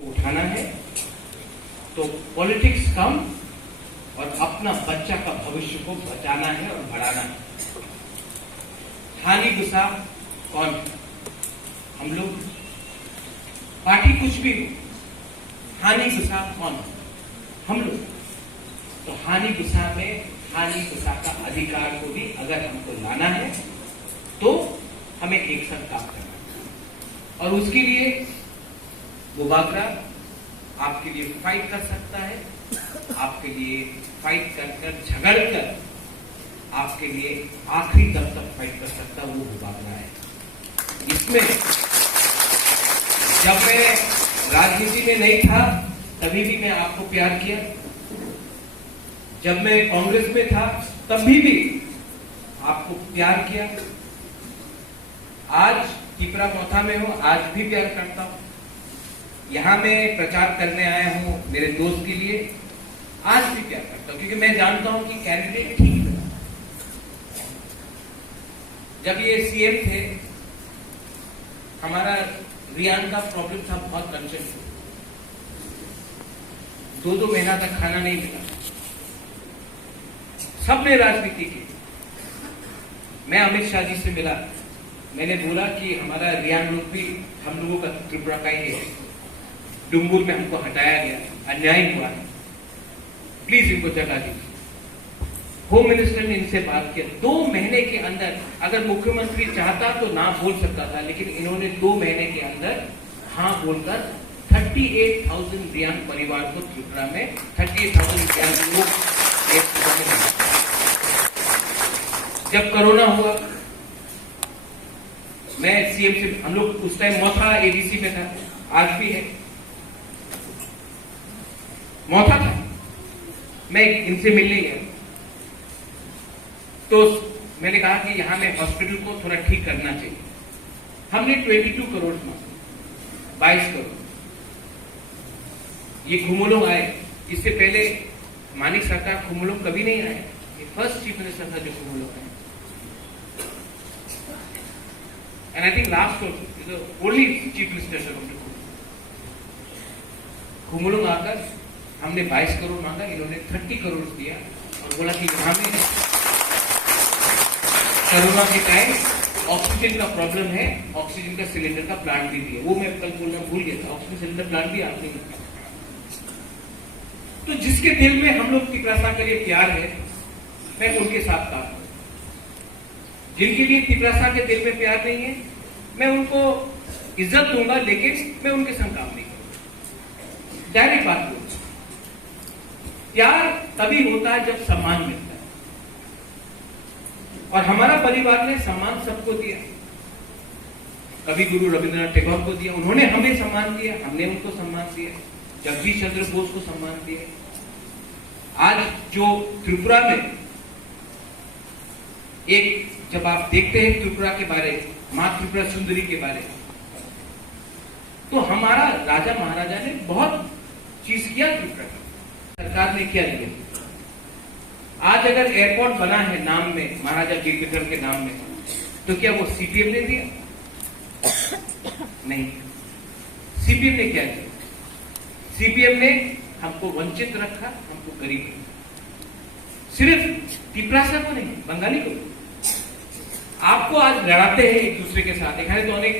उठाना है तो पॉलिटिक्स कम और अपना बच्चा का भविष्य को बचाना है और बढ़ाना है। हानि गुस्सा कौन है? हम लोग। पार्टी कुछ भी हो, हानि गुस्सा कौन है? हम लोग। तो हानि गुस्सा में हानि गुस्सा का अधिकार को भी अगर हमको लाना है तो हमें एक साथ काम करना है। और उसके लिए मुबाकरा आपके लिए फाइट कर सकता है, आपके लिए फाइट कर झगड़ कर आपके लिए आखिरी दम तक फाइट कर सकता है, वो मुबाकरा है। इसमें जब मैं राजनीति में नहीं था तभी भी मैं आपको प्यार किया, जब मैं कांग्रेस में था तभी भी आपको प्यार किया, आज तिपरा मोथा में हूं आज भी प्यार करता हूं। यहां मैं प्रचार करने आया हूं मेरे दोस्त के लिए, आज भी प्यार करता हूं क्योंकि मैं जानता हूं कि कैंडिडेट ठीक है। जब ये सीएम थे हमारा रियान का प्रॉब्लम था, बहुत कंसर्न था, 2-2 महीना तक खाना नहीं मिला। सबने राजनीति की। मैं अमित शाह जी से मिला, मैंने बोला कि हमारा रियान लोग भी हम लोगों का त्रिपुरा का ही है, डुम्बुर में हमको हटाया गया, अन्याय हुआ है, प्लीज इनको जगह दीजिए। होम मिनिस्टर ने इनसे बात किया, 2 महीने के अंदर, अगर मुख्यमंत्री चाहता तो ना बोल सकता था, लेकिन इन्होंने 2 महीने के अंदर हाँ बोलकर 38,000 रियान परिवार को त्रिपुरा में 38,000 रियान लोग। जब कोरोना हुआ मैं सीएम से, हम लोग उस टाइम मोथा एडीसी में था, आज भी है, मोथा था, मैं इनसे मिलने गया तो मैंने कहा कि यहां में हॉस्पिटल को थोड़ा ठीक करना चाहिए। हमने 22 करोड़ मांगा, 22 करोड़। ये खुमुलों आए, इससे पहले मानिक सरकार खुमुलों कभी नहीं आए, ये फर्स्ट चीफ मिनिस्टर था जो खुमुलों आए। And I think last only chief minister Khumulwng आकर हमने 22 करोड़ मांगा, इन्होंने 30 करोड़ दिया और बोला कि यहां में कोरोना के टाइम ऑक्सीजन का प्रॉब्लम है, ऑक्सीजन का सिलेंडर का प्लांट भी दिया। वो मैं कल बोलना भूल गया था, ऑक्सीजन सिलेंडर प्लांट भी आपने नहीं। तो जिसके दिल में हम लोग तिपरासा के लिए प्यार है, मैं उनके साथ काम करूं। जिनके लिए तिपरासा के दिल में प्यार नहीं है, मैं उनको इज्जत दूंगा, लेकिन मैं उनके संग काम नहीं करूंगा। डायरेक्ट बात बोलूं, प्यार तभी होता है जब सम्मान मिलता है, और हमारा परिवार ने सम्मान सबको दिया। कभी गुरु रविंद्रनाथ टैगोर को दिया, उन्होंने हमें सम्मान दिया, हमने उनको सम्मान दिया, जगदीश चंद्र बोस को सम्मान दिया। आज जो त्रिपुरा में एक, जब आप देखते हैं त्रिपुरा के बारे, मां त्रिपुरा सुंदरी के बारे, तो हमारा राजा महाराजा ने बहुत चीज किया त्रिपुरा का, सरकार ने क्या दिया। आज अगर एयरपोर्ट बना है नाम में, महाराजा वीर विक्रम के नाम में, तो क्या वो सीपीएम ने दिया? नहीं। सीपीएम ने क्या किया? सीपीएम ने हमको वंचित रखा, हमको गरीब रखा। सिर्फ तिपरासा को नहीं, बंगाली को। आपको आज लड़ाते हैं एक दूसरे के साथ। এখানে তো অনেক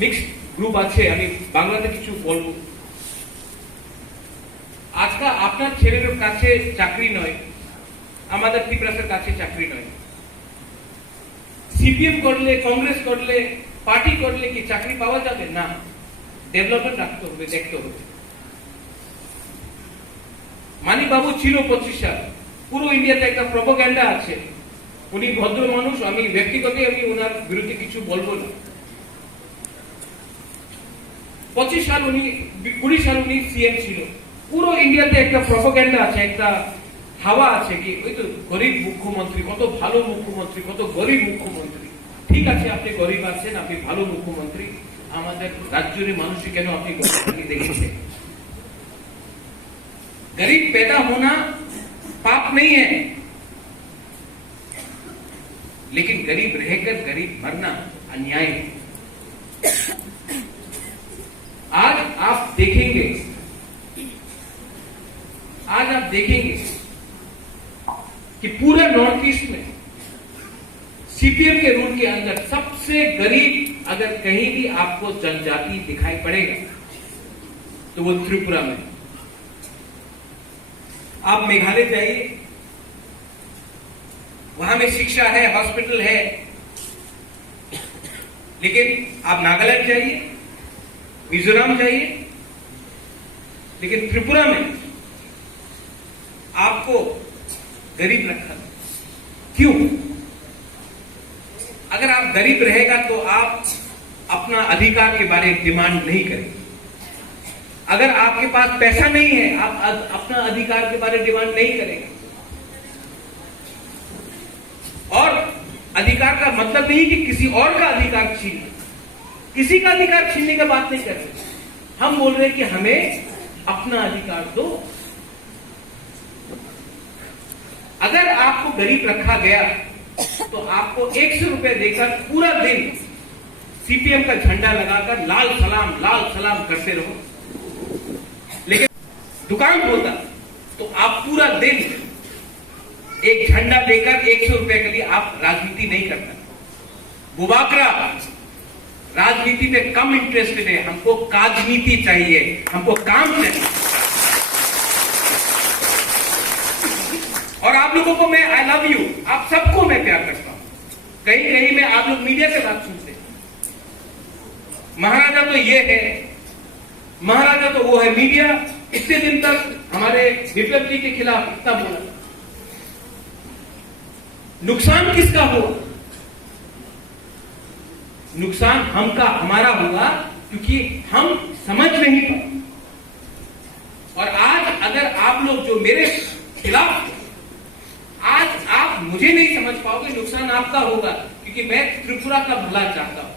মিক্সড গ্রুপ আছে, আমি বাংলাতে কিছু বলবো। আজকে আপনার ছেলের কাছে চাকরি নয়, আমাদের তিপরাসার কাছে চাকরি নয়। সিপিএম করলে, কংগ্রেস করলে, পার্টি করলে কি চাকরি পাওয়া যাবে না? ডেভেলপমেন্ট রাখতে হবে, দেখতে হবে। মানিক বাবু ছিল 25 সাল, পুরো ইন্ডিয়াতে একটা প্রপাগান্ডা আছে, উনি ভদ্র মানুষ, আমি ব্যক্তিগত আমি ওনার বিরুদ্ধে কিছু বলবো না। 25 সাল উনি, 20 সাল উনি সিএম ছিল, পুরো ইন্ডিয়াতে একটা প্রপাগান্ডা আছে, একটা হাওয়া আছে কি ওই তো গরিব মুখ্যমন্ত্রী, কত ভালো মুখ্যমন্ত্রী, কত গরিব মুখ্যমন্ত্রী। ঠিক আছে, আপনি গরিব আছেন, আপনি ভালো মুখ্যমন্ত্রী, আমাদের রাজ্যের মানুষই কেন আপনি দেখেছেন? गरीब पैदा होना पाप नहीं है, लेकिन गरीब रहकर गरीब मरना अन्याय है। आज आप देखेंगे, आज आप देखेंगे कि पूरे नॉर्थ ईस्ट में सीपीएम के रूल के अंदर सबसे गरीब अगर कहीं भी आपको जनजाति दिखाई पड़ेगा तो वो त्रिपुरा में। आप मेघालय जाइए, वहां में शिक्षा है, हॉस्पिटल है, लेकिन आप नागालैंड जाइए, मिजोरम जाइए, लेकिन त्रिपुरा में आपको गरीब रखा। क्यों? अगर आप गरीब रहेगा तो आप अपना अधिकार के बारे में डिमांड नहीं करेंगे। अगर आपके पास पैसा नहीं है, आप अपना अधिकार के बारे में डिमांड नहीं करेंगे। और अधिकार का मतलब नहीं कि किसी और का अधिकार छीनना, किसी का अधिकार छीनने की बात नहीं कर रहे। हम बोल रहे हैं कि हमें अपना अधिकार दो। अगर आपको गरीब रखा गया तो आपको 100 रुपए देकर पूरा दिन सीपीएम का झंडा लगाकर लाल सलाम करते रहो। लेकिन दुकान खोलता तो आप पूरा दिन एक झंडा देकर 100 रुपए के लिए आप राजनीति नहीं करता। गुबाकरा राजनीति में कम इंटरेस्टेड है, हमको काजनीति चाहिए, हमको काम चाहिए। और आप लोगों को मैं आई लव यू, आप सबको मैं प्यार करता हूं। कहीं कहीं में आप लोग मीडिया से बात सुनते हैं, महाराजा तो ये है, महाराजा तो वो है। मीडिया इतने दिन तक हमारे विप्लव जी के खिलाफ इतना बोला, नुकसान किसका हुआ? नुकसान हमारा होगा, क्योंकि हम समझ नहीं पाए। और आज अगर आप लोग जो मेरे खिलाफ, आज आप मुझे नहीं समझ पाओगे, नुकसान आपका होगा, क्योंकि मैं त्रिपुरा का भला चाहता हूं।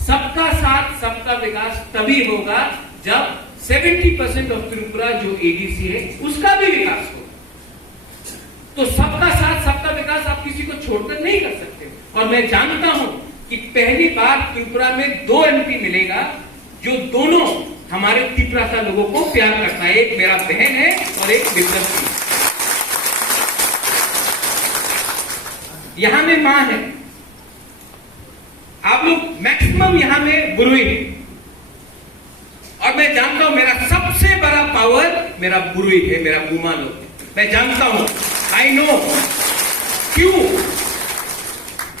सबका साथ सबका विकास तभी होगा जब 70% ऑफ त्रिपुरा जो एडीसी है उसका भी विकास हो। तो सबका साथ सबका विकास आप किसी को छोड़कर नहीं कर सकते। और मैं जानता हूं कि पहली बार त्रिपुरा में 2 एमपी मिलेगा जो दोनों हमारे त्रिपुरा लोगों को प्यार करता है। एक मेरा बहन है और एक विप्लव जी। यहां में मां है, आप लोग मैक्सिमम यहां में बुरुई है। और मैं जानता हूं मेरा सबसे बड़ा पावर मेरा बुरुई है, मेरा बुमा लोग है। मैं जानता हूं, आई नो। क्यों?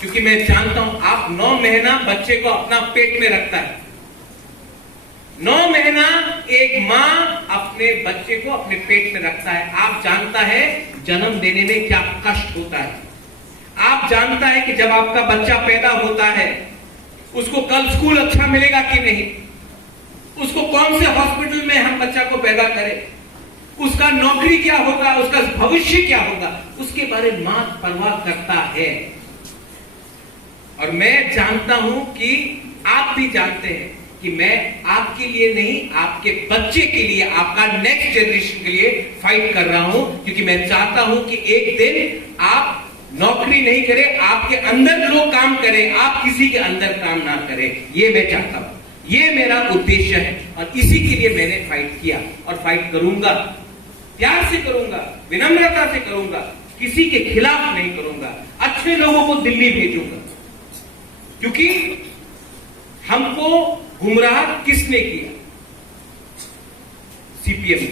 क्योंकि मैं जानता हूं आप 9 महीना बच्चे को अपना पेट में रखता है। 9 महीना एक मां अपने बच्चे को अपने पेट में रखता है। आप जानता है जन्म देने में क्या कष्ट होता है। आप जानता है कि जब आपका बच्चा पैदा होता है उसको कल स्कूल अच्छा मिलेगा कि नहीं, उसको कौन से हॉस्पिटल में हम बच्चा को पैदा करें, उसका नौकरी क्या होगा, उसका भविष्य क्या होगा, उसके बारे में मां परवाह करता है। और मैं जानता हूं कि आप भी जानते हैं कि मैं आपके लिए नहीं, आपके बच्चे के लिए, आपका नेक्स्ट जनरेशन के लिए फाइट कर रहा हूं। क्योंकि मैं चाहता हूं कि एक दिन आप नौकरी नहीं करें, आपके अंदर लोग काम करें, आप किसी के अंदर काम ना करें। ये मैं चाहता हूं, ये मेरा उद्देश्य है। और इसी के लिए मैंने फाइट किया और फाइट करूंगा। प्यार से करूंगा, विनम्रता से करूंगा, किसी के खिलाफ नहीं करूंगा। अच्छे लोगों को दिल्ली भेजूंगा, क्योंकि हमको गुमराह किसने किया? सीपीएम ने।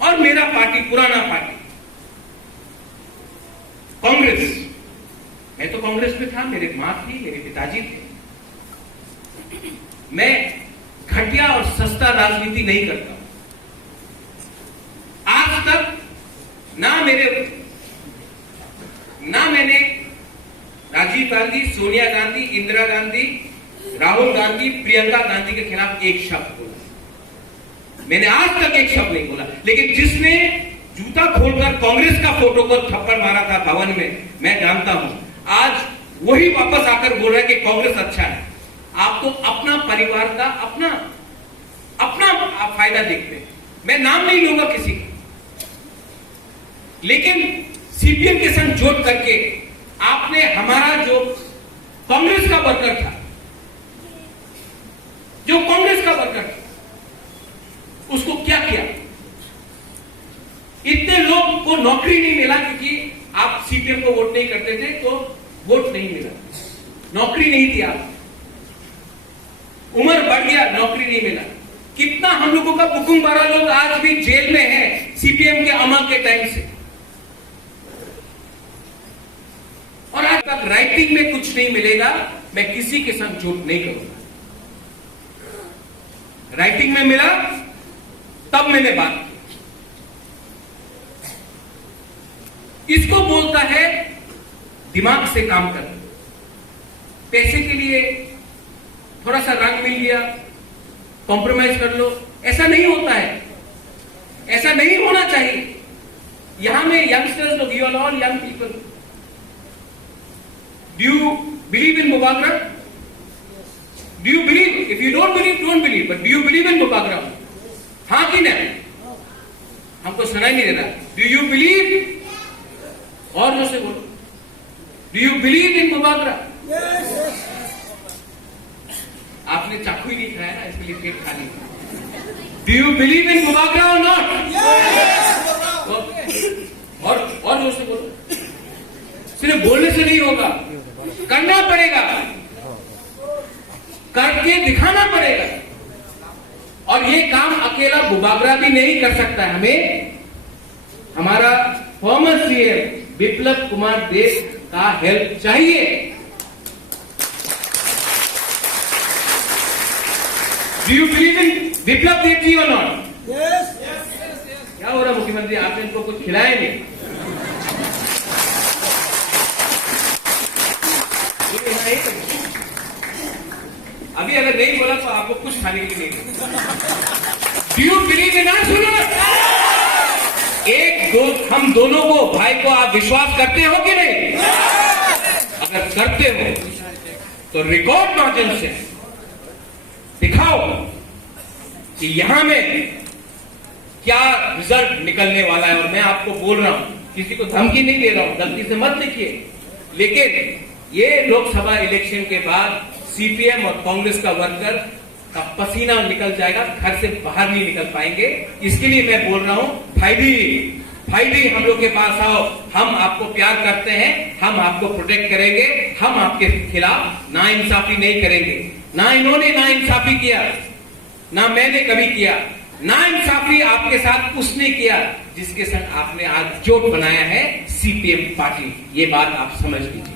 और मेरा पार्टी, पुराना पार्टी कांग्रेस, मैं तो कांग्रेस में था, मेरे मां थी, मेरे पिताजी थे। मैं घटिया और सस्ता राजनीति नहीं करता। आज तक ना मैंने राजीव गांधी, सोनिया गांधी, इंदिरा गांधी, राहुल गांधी, प्रियंका गांधी के खिलाफ एक शब्द बोला। मैंने आज तक एक शब्द नहीं बोला। लेकिन जिसने जूता खोलकर कांग्रेस का फोटो को थप्पड़ मारा था भवन में, मैं जानता हूं आज वही वापस आकर बोल रहा है कि कांग्रेस अच्छा है। आप तो अपना परिवार का अपना फायदा देखते हैं। मैं नाम नहीं लूंगा किसी का, लेकिन सीपीएम के संग जोड़ करके आपने हमारा जो कांग्रेस का वर्कर था, इतने लोग को नौकरी नहीं मिला क्योंकि आप सीपीएम को वोट नहीं करते थे, तो वोट नहीं मिला, नौकरी नहीं दिया, उम्र बढ़ गया, नौकरी नहीं मिला। कितना हम लोगों का बुकुम 12 लोग आज भी जेल में हैं सीपीएम के अमल के टाइम से, और आज तक राइटिंग में कुछ नहीं मिलेगा। मैं किसी के साथ झूठ नहीं करूंगा, राइटिंग में मिला तब मैंने बात की। इसको बोलता है दिमाग से काम करना। पैसे के लिए थोड़ा सा रंग मिल गया, कॉम्प्रोमाइज कर लो, ऐसा नहीं होता है, ऐसा नहीं होना चाहिए। यहां में यंगस्टर्स लोग, you are all young people, do you believe in Mubagra? Do you believe? If you don't believe, but do you believe in Mubagra? हाँ कि नहीं? हमको सुनाई नहीं दे रहा। Do you believe? और जो से बोलो, do you believe in Mubagra? आपने चाकू ही नहीं खाया ना, इसके लिए पेट खाली। डू यू बिलीव इन मुबागरा और नॉट? और जो से बोलो, सिर्फ बोलने से नहीं होगा, करना पड़ेगा, करके दिखाना पड़ेगा। और ये काम अकेला मुबागरा भी नहीं कर सकता है, हमें हमारा फॉर्मर सीएम बिप्लब कुमार देव का हेल्प चाहिए। Do you believe in Biplab Deb ji or not? क्या हो रहा मुख्यमंत्री, आपने इनको कुछ खिलाया नहीं? अभी अगर नहीं बोला तो आपको कुछ खाने के लिए नहीं। डू यू बिलीव इन अस? एक दो, हम दोनों को, भाई को आप विश्वास करते हो कि नहीं? अगर करते हो तो रिकॉर्ड माध्यम से दिखाओ कि यहां में क्या रिजल्ट निकलने वाला है। और मैं आपको बोल रहा हूं, किसी को धमकी नहीं दे रहा हूं, गलती से मत लिखिए, लेकिन ये लोकसभा इलेक्शन के बाद सीपीएम और कांग्रेस का वर्कर का पसीना निकल जाएगा, घर से बाहर नहीं निकल पाएंगे। इसके लिए मैं बोल रहा हूं, भाई भी हम लोग के पास आओ, हम आपको प्यार करते हैं, हम आपको प्रोटेक्ट करेंगे, हम आपके खिलाफ नाइंसाफी नहीं करेंगे। ना इन्होंने नाइंसाफी किया, ना मैंने कभी किया। नाइंसाफी आपके साथ उसने किया जिसके संग आपने आज जोट बनाया है, सीपीएम पार्टी। ये बात आप समझ लीजिए।